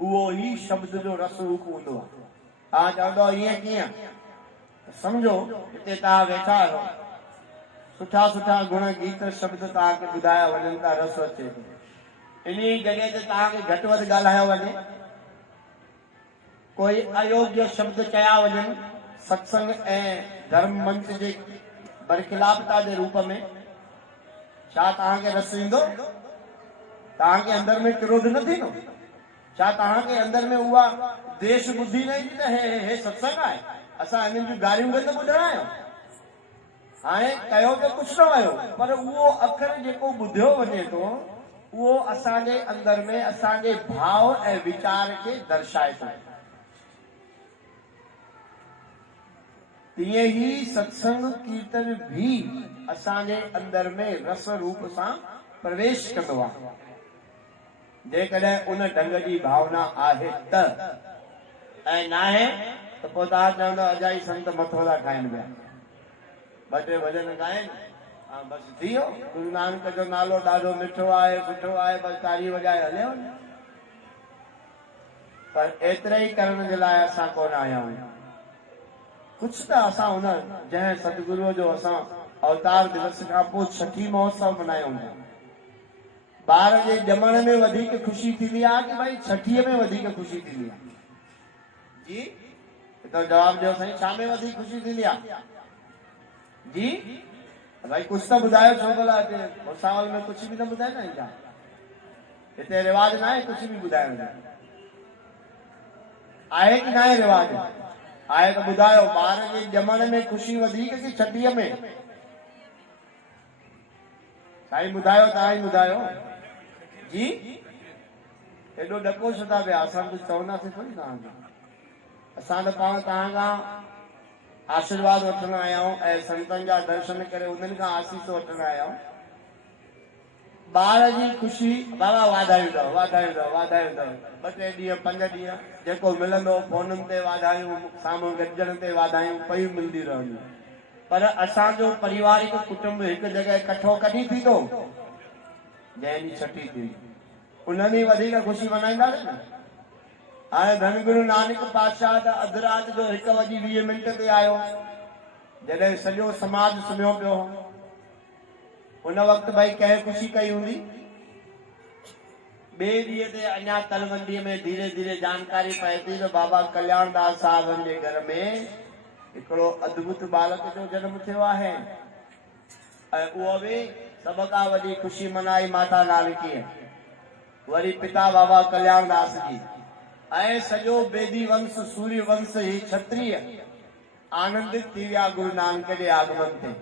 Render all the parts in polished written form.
वो ही शब्द जो रस रूप हूंदो आहे। तव्हां चवंदव ईअं कीअं? समझो हिते तव्हां वेठा आहियो, सुठा सुठा गुण गीत शब्द तव्हांखे ॿुधाया वञनि था, रस अचे थो। इन जॻह ते तव्हांखे घटि वधि ॻाल्हायो वञे, कोई अयोग्य शब्द चया वञनि सत्संग ऐं धर्म मंच जे बरखिलाफ़ता जे रूप में, छा तव्हांखे रस ईंदो? तव्हांखे अंदर में क्रोध न थींदो? छा तव्हांखे अंदर में उहा देश बुद्धि न ईंदी त हे सत्संग आहे, असां हिननि जूं गारियूं गंद ॿुधणा आहियूं? हाणे कयो त कुझु न वियो, पर उहो अखर जेको ॿुधियो वञे थो उहो असांजे अंदर में असांजे भाव ऐं वीचार खे दर्शाए थो। तीअं ई सत्संग कीर्तन भी असांजे अंदर में रस रूप सां प्रवेश कंदो आहे। जेकॾहिं उन ढंग जी भावना आहे त, ऐं न आहे त पोइ तव्हां चवंदव अजाई संत मथो था खाइनि पिया, ॿ टे भॼन ॻाइनि, हा बसि थी वियो, गुरु नानक जो नालो ॾाढो मिठो आहे, सुठो आहे, बसि तारी वॼाए हले वञे। पर एतिरे ई करण जे लाइ असां कोन आया आहियूं। कुछ त असां हुन जंहिं सतगुरुअ जो असां अवतार दिवस खां पोइ छठी महोत्सव मल्हायूं था। ॿार जे ॼमण में वधीक ख़ुशी थींदी आहे कि भाई छठीअ में वधीक ख़ुशी थींदी आहे? जी तो जवाब ॾियो साईं, छा में वधीक ख़ुशी थींदी आहे? जी भाई कुछ त ॿुधायो, छो भला भुसावल में कुछ बि न ॿुधाईंदा आहिनि छा? हिते रिवाज न आहे कुछ बि ॿुधाइण जो? आहे कि न आहे रिवाज? आहे त ॿुधायो, ॿार जे ॼमण में ख़ुशी वधीक कि छठीअ में? साईं ॿुधायो, तव्हां ई ॿुधायो। जी एॾो ॾको छो था पिया? असां कुझु चवंदासीं थोरी तव्हांखे। असां त पाण तव्हां खां आशीर्वाद वठण आया आहियूं ऐं संतनि जा दर्शन करे उन्हनि खां आसीस वठण आया आहियूं। ॿार जी ख़ुशी बाबा वाधायूं अथव, वाधायूं अथव, वाधायूं अथव, 2 टे ॾींहं 5 ॾींहं जेको मिलंदो फोनुनि ते वाधायूं, साम्हूं गॾिजण ते वाधायूं पयूं मिलंदी रहंदियूं। पर असांजो पारिवारिक कुटुंब हिकु जॻह इकठो कॾहिं थींदो? जंहिं ॾींहुं छठी थींदी, उन ॾींहुं वधीक ख़ुशी मल्हाईंदासीं न। हाणे धन गुरु नानक पातशाह त अधु राति जो 1:20 ते आयो, जॾहिं सॼो समाज सुम्हियो पियो। उन वक़्तु भई कंहिं ख़ुशी कई हूंदी? ॿिए ॾींहं ते अञा तलवंडीअ में धीरे धीरे जानकारी पए थी त बाबा कल्याणदास साहिबनि जे घर में हिकिड़ो अद्भुत बालक जो जनम थियो आहे, ऐं उहो बि सभ खां वॾी ख़ुशी मनाई माता नानकीअ, वरी पिता बाबा कल्याणदास जी, ऐं सॼो बेदी वंश सूर्य वंश ही क्षत्रिय आनंदित थी विया गुरु नानक जे आगमन ते।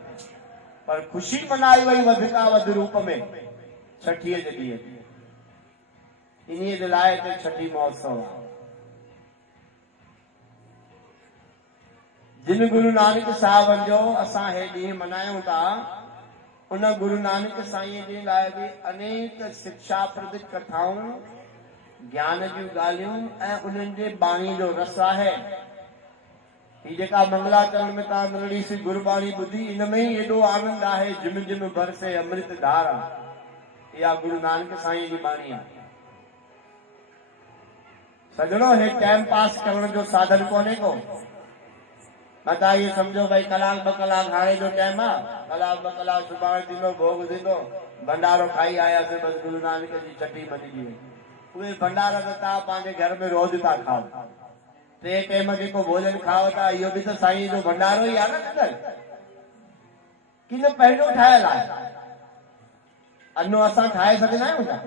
पर ख़ुशी मनाई वई वधि खां वधि रूप में छठीअ जे ॾींहं ते। इन्हीअ जे लाइ हिते छठी महोत्सव आहे। जिन गुरु नानक साहिबनि जो असां हे ॾींहुं मल्हायूं था, उन गुरु नानक साईं जे लाइ बि अनेक शिक्षाप्रद कथाऊं, ज्ञान जूं ॻाल्हियूं ऐं उन्हनि जे बाणी जो रस आहे। ही जेका मंगलाचरण में तव्हां नरड़ी सी गुरबाणी ॿुधी, इन में ई एॾो आनंद आहे। जिम जिम बरसे अमृत धारा, इहा गुरु नानक साईं जी बाणी आहे। सजणो हे टाइम पास करण जो साधन कोन्हे को। मता ये समझो भाई कलाक 2 कलाक हाणे जो टाइम आहे, कलाक 2 कलाक सुभाणे थींदो, भोग थींदो, भंडारो खाई आयासीं, बसि गुरु नानक जी छठी मञिजी वई। उहे भंडारा त तव्हां पंहिंजे घर में रोज़ था खाओ, 3 टाइम जेको भोजन खाओ था, इहो बि त साईं जो भंडारो ई आहे न अंदरि, कि न पंहिंजो ठहियल आहे? अनु असां ठाहे सघंदा आहियूं छा?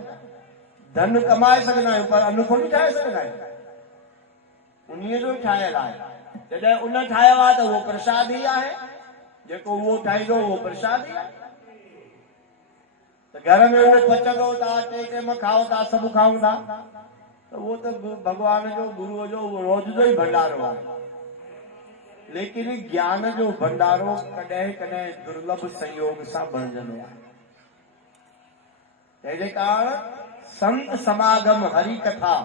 धन कमाए सघंदा आहियूं, पर अनु थोरी ठाहे सघंदा आहियूं। उन्हीअ जो ठाहियल आहे। जॾहिं उन ठाहियो आहे त उहो प्रसाद ई आहे, जेको उहो ठाहींदो उहो प्रसाद ई आहे। त घर में उहो पचंदो था, 3 टाइम खाओ था, सभु खाऊं था, त उहो त भॻवान जो गुरूअ जो रोज़ जो ई भंडारो आहे। लेकिन ज्ञान जो भंडारो कॾहिं कॾहिं दुर्लभ संयोग सां बणजंदो आहे। तंहिंजे कारण संत समागम हरि कथा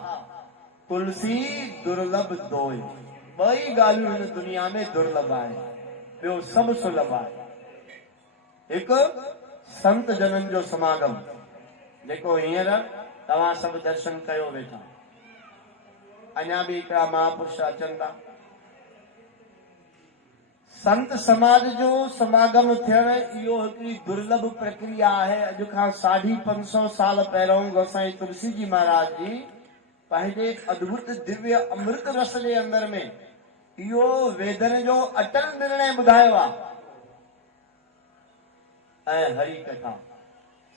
तुलसी दुर्लभ दोय, 2 ई ॻाल्हियूं हिन दुनिया में दुर्लभ आहे, ॿियो सभु सुलभ आहे। हिकु संत जननि जो समागम, जेको हींअर तव्हां सभु दर्शन कयो वेठा, अञा भी हिकिड़ा महापुरुष अचनि था। संत समाज जो समागम थियण इहो हिकिड़ी दुर्लभ प्रक्रिया आहे। अॼु खां 550 साल पहिरियों गोसाई तुलसी जी महाराज जी पंहिंजे अद्भुत दिव्य अमृत रस जे अंदर में इहो वेदन जो अटल निर्णय ॿुधायो आहे। ऐं हरि कथा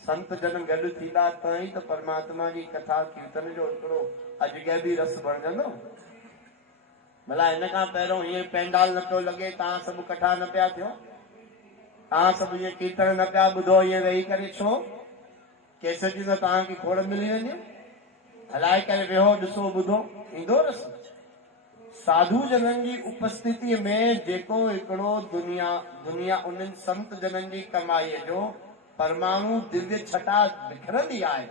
संत जन गॾु थींदा त ई त परमात्मा जी कथा कीर्तन जो हिकिड़ो अॼु बि रस बणजंदो। भला हिन खां पहिरियों हीअं पेंडाल न पियो लॻे, तव्हां सभु कठा न पिया थियो, तव्हां सभु हीअं कीर्तन न पिया ॿुधो हीअं वेही करे, छो? कैसेट त तव्हांखे खोड़ मिली वेंदियूं, हलाए करे वेहो ॾिसो ॿुधो, ईंदो रस। साधु जननि जी उपस्थितीअ में जेको हिकिड़ो दुनिया उन्हनि संत जननि जी कमाईअ जो परमाणु दिव्य छटा बिखरंदी आहे,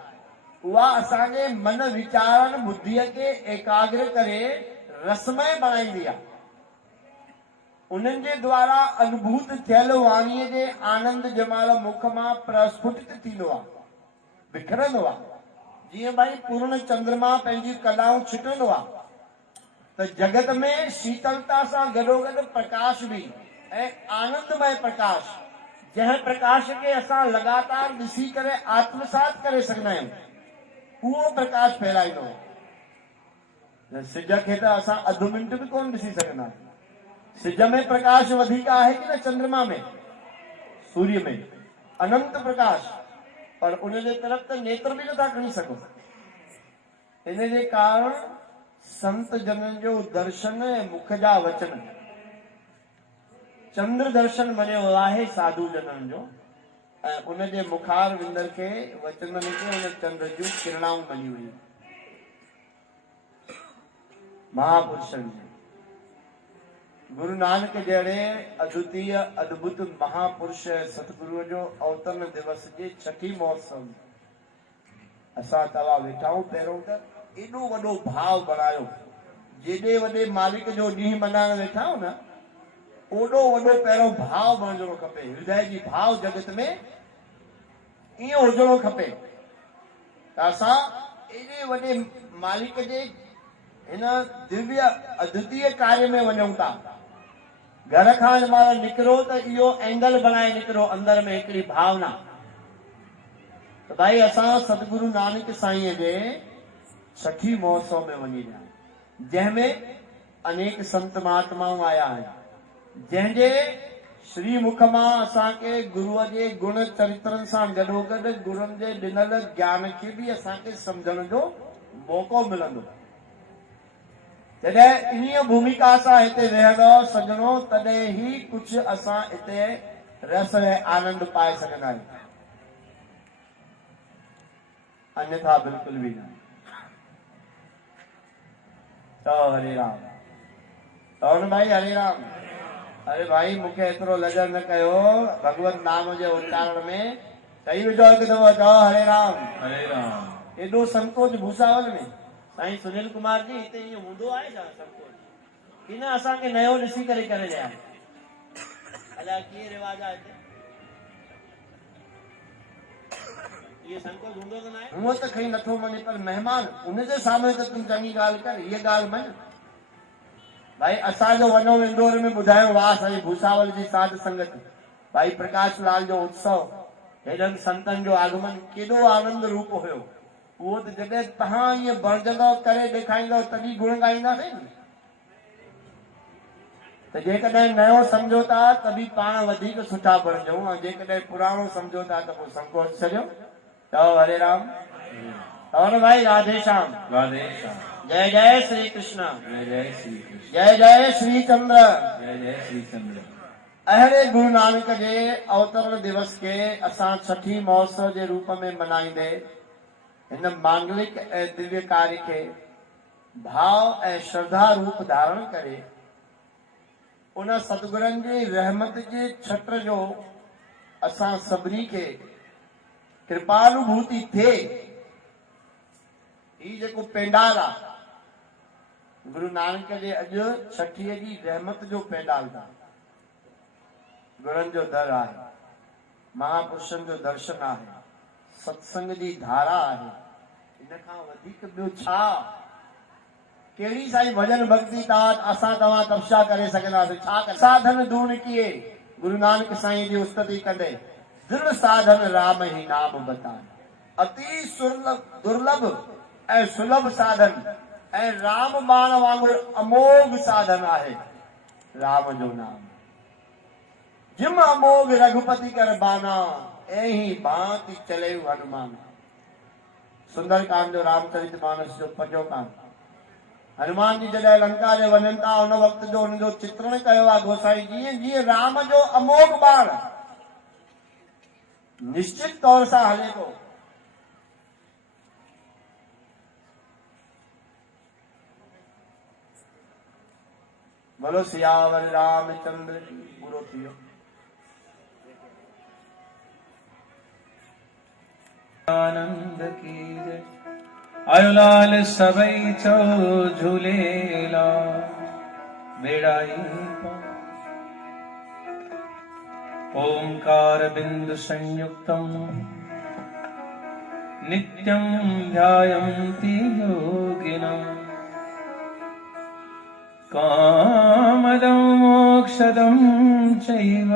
उहा असांजे मन वीचारनि बुद्धीअ खे एकाग्र करे रसमय बणाईंदी आहे। उन्हनि जे द्वारा अनुभूत थियल वाणीअ जे आनंद जमाल मुख मां प्रस्फुटित थींदो आहे, बिखरंदो आहे। जीअं भाई पूर्ण चंद्रमा पंहिंजी कलाऊं छिटंदो आहे त जगत में शीतलता सां गॾोगॾु प्रकाश बि ऐं आनंदमय प्रकाश, जंहिं प्रकाश खे असां लगातार ॾिसी करे आत्मसात करे सघंदा आहियूं, उहो प्रकाश फैलाईंदो आहे। सिज खे त असां अधु मिंट बि कोन ॾिसी सघंदा। सिज में प्रकाश वधीक आहे कि न चंद्रमा में, सूर्य में अनंत प्रकाश, पर उन जे तरफ़ त नेत्र बि नथा खणी सघो। इन जे कारण संत जननि जो दर्शन ऐं मुख जा वचन, चंद्र दर्शन मञियो आहे साधु जननि जो, ऐं उन जे मुखार विंदर खे वचननि खे उन चंद्र जूं किरणाऊं मञी हुई। महापुरुषनि जी गुरु नानक जहिड़े अद्वितीय अद्भुत महापुरुष सतगुरुअ जो अवतरण दिवस जे छठी महोत्सव में असां तव्हां वेठा आहियूं। पहिरियों त एॾो वॾो भाव बणायो, जेॾे वॾे मालिक जो ॾींहुं मल्हाइण वेठा आहियूं न, ओॾो वॾो पहिरियों भाव बणजणो खपे। हृदय जी भाव जगत में ईअं हुजणो खपे त असां एॾे वॾे मालिक जे हिन दिव्य अद्वितीय कार्य में वञूं था। घर खां जंहिंमहिल निकिरो त इहो एंगल बनाए निकिरो, अंदर में हिकिड़ी भावना त भाई असां सतगुरु नानक साईं जे छठी महोत्सव में वञी रहिया आहियूं, जंहिंमें अनेक संत महात्माऊं आया आहिनि, जंहिंजे श्री मुख मां असांखे गुरुअ जे गुण चरित्रनि सां गॾोगॾु गुरुनि जे ॾिनल ज्ञान खे बि असांखे सम्झण जो मौक़ो मिलंदो। जॾहिं इन्हीअ भूमिका सां हिते वेहंदो सजणो, तॾहिं ही कुझु असां हिते रस ऐं आनंद पाए सघंदा आहियूं, अन्यथा बिल्कुल भी न। तो हरे राम, कौन भाई हरे राम। अरे भाई मूंखे एतिरो लजर न कयो, भगवत नाम जे उच्चारण में चई विझो हिकु दफ़ो, चओ हरे राम हरे राम। एॾो संकोच भूसावल में साईं सुनील कुमार जी हिते ईअं हूंदो आहे छा संकोच? की न असांखे नयो ॾिसी करे करे रहिया, अलाए कीअं रिवाज आहे हिते, ये संकोच हूंदो त न आहे? हूअं त खई नथो मञे, पर महिमान उनजे साम्हूं त तूं चङी ॻाल्हि कर, हीअ ॻाल्हि मञ। भाई असांजो वञो इंदौर में ॿुधायो वाह साईं भूसावल जी साध संगत, भाई प्रकाश लाल जो उत्सव, हेॾनि संतनि जो आगमन, केॾो आनंद रूप हुयो। उहो त जॾहिं तव्हां ईअं बणजंदव करे ॾेखारींदव तॾहिं गुण ॻाईंदासीं। त जेकॾहिं नयो सम्झो था त बि पाण वधीक सुठा बणिजूं, ऐं जेकॾहिं पुराणो सम्झो था त पोइ संकोच छॾियो। चओ हरे राम, और भाई राधे श्याम, राधे श्याम। जय जय श्री कृष्ण, जय जय श्री कृष्ण, जय जय श्री चंद्र, जय जय श्री चंद्र। अहिड़े गुरु नानक जे अवतरण दिवस के असां छठी महोत्सव जे रूप में मनाईंदे हिन मांगलिक ऐं दिव्य कार्य खे भाव ऐं श्रद्धा रूप धारण करे उन सतगुरनि जी रहमत जे छट जो असां सभिनी खे कृपानुभूति थिए। ही जेको पेंडाल आहे गुरु नानक जे अॼु छठीअ जी रहमत जो पेंडाल आहे, गुरनि जो दर आहे, महापुरुषनि जो दर्शन आहे, सत्संग जी धारा आहे, इन खां वधीक ॿियो छा? केड़ी साई भजन भक्ति तात असा तवा तपस्या करे सकदासीं छा कर साधन दून किए गुरु नानक साईं जी उस्तति कंदे दृढ़ साधन राम ही नाम बताए अति दुर्लभ ऐं सुलभ साधन ऐं राम बाण वांगुरु अमोघ साधन आहे राम जो नाम। जिम अमोघ रघुपति कर बाना ऐही भांति चले हनुमान। सुंदरकांड जो रामचरितमानस जो 5 कांड। हनुमान जी जॾहिं लंका जे वञनि था उन वक़्त जो उनजो चित्रण कयो आहे गोसाई जीअं जीअं राम जो अमोघ बाण निश्चित तौर सां हले थो। बोलो सियावर रामचंद्र की। पूरो थियो। आनंद की जय। आयो लाल सबई चो झूलेला बेड़ाई ओंकार बिंदु संयुक्तम नित्यं ध्यायन्ति योगिनः कामदं मोक्षदं चैव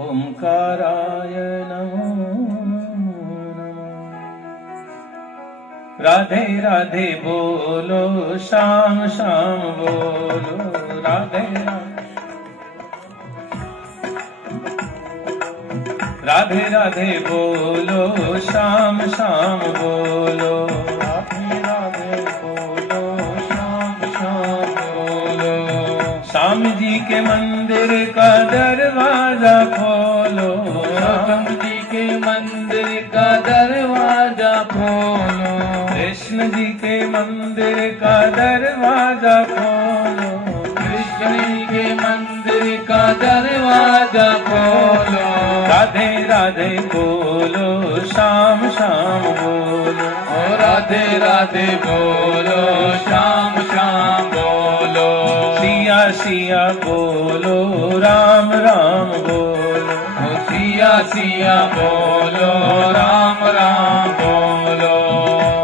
ओंकाराय नमो नमः। राधे राधे बोलो श्याम श्याम बोलो राधे राधे राधे बोलो श्याम श्याम बोलो राधे राधे बोलो श्याम श्याम बोलो। श्याम जी के मंदिर का दरवाजा खोलो श्याम जी के मंदिर का दरवाजा खोलो। कृष्ण जी के मंदिर का दरवाजा खोलो कृष्ण जी के मंदिर का दरवाजा खोलो। राधे राधे बोलो श्याम श्याम बोलो राधे राधे बोलो श्याम श्याम बोलो। सिया सिया बोलो राम राम बोलो सिया सिया बोलो राम राम बोलो।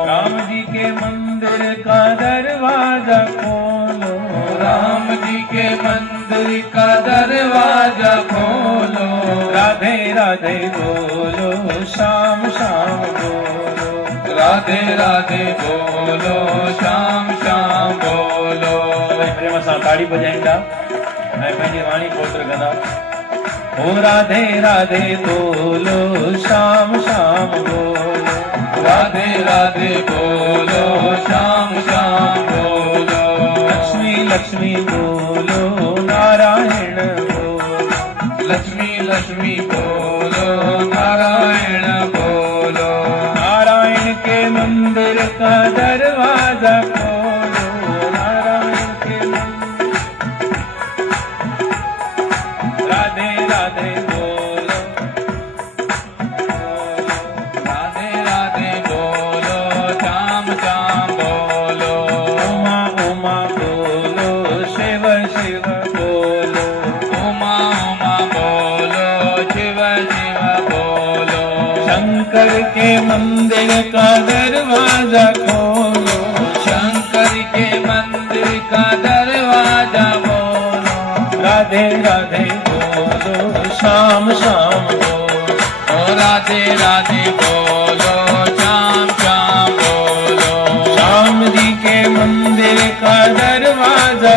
राम जी के मंदिर का दरवाजा खोलो राम जी के मंदिर का दरवाजा खोलो। राधे राधे बोलो श्याम श्याम बोलो राधे राधे बोलो श्याम श्याम बोलो। प्रेम सां ताड़ी बजाईंदा ऐं पंहिंजी वाणी पवित्र कंदा। ओ राधे राधे बोलो श्याम श्याम बोलो राधे राधे बोलो श्याम श्याम बोलो। लक्ष्मी लक्ष्मी बोलो नारायण बोलो लक्ष्मी लक्ष्मी बोलो नारायण बोलो। नारायण के मंदिर का दरवाजा खोलो नारायण के मंदिर। राधे राधे बोलो राधे राधे बोलो श्याम श्याम बोलो। उमा उमा बोलो शिव शिव बोलो उमा उमा बोलो शिव शिव बोलो। शंकर के मंदिर का दरवाजा खोलो शंकर के मंदिर का दरवाजा बोलो। राधे राधे बोलो श्याम श्याम बोलो राधे राधे बोलो श्याम श्याम बोलो। श्याम जी के मंदिर का दरवाजा